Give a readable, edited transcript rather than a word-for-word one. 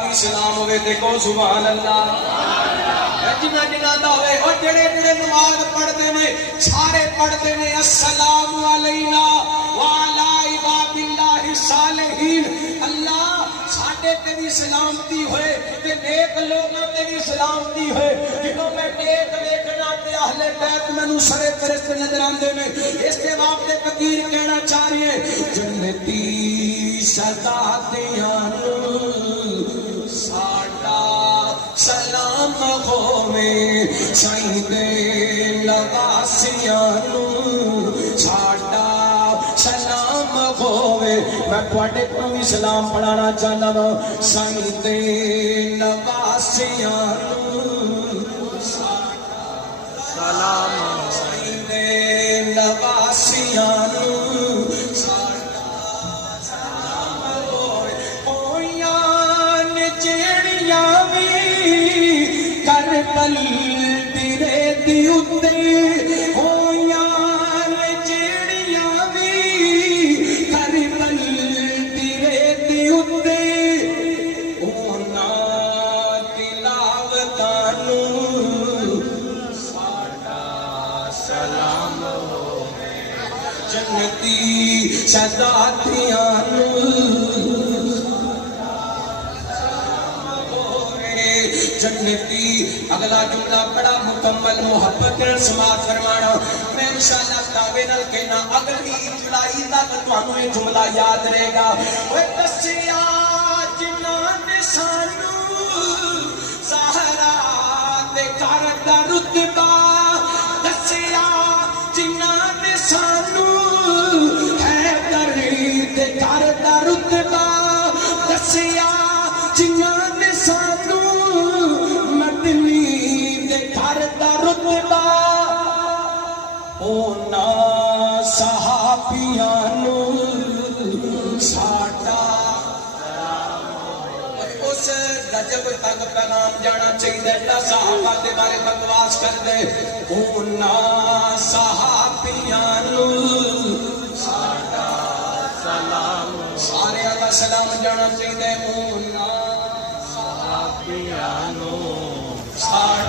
بھی سلام ہوئے دیکھو سبحان اللہ جنہ جنہ دا ہوئے اور جڑے جڑے نماز پڑھتے ہیں سارے پڑھتے ہیں السلام علینا وعلا عباد اللہ الصالحین اللہ ساڈے تے بھی سلامتی ہوئے تے نیک لوگاں تے بھی سلامتی ہوئے جنہوں میں نیک ویکھنا تے اہل بیت مینوں سرے فرشتے نظر آندے نے اس کے بعد تے فقیر کہنا چاہ رہی ہے جنتی صدا دیاں ساڈا سلام ہوے سائیں دے لواسیاں نو ساڈا سلام ہوے میں تواڈے کوں بھی سلام پڑھانا چاہنا وا سائیں دے لواسیاں نو ساڈا سلام سائیں دے لواسیاں نو کربل تیرے دی اتے ہویاں جیڑیاں وی کربل تیرے دی اتے اوہناں تلاوتاں نو ساڈا سلام ہوے جنتی شہزادیاں نو جنتی اگلا جملہ بڑا مکمل محبت سماعت فرمانا میں انشاءاللہ دعوے نال کہنا اگلی جولائی تک تانوں یہ جملہ یاد رہے گا اوے دسیا جنہاں نے سانو زہرا دے گھر دا رتبہ دسیا جنہاں نے سانو حیدر دے گھر دا رتبہ دسیا جنہاں نے سانو صحابیاں نو ساڈا اس رجب تک پیغام جانا چاہیے جڑا صحابہ دے بارے بکواس کر دے اونا صحابیاں نو ساڈا سلام سارے دا سلام جانا چاہیے اونا صحابیاں نو ساڈا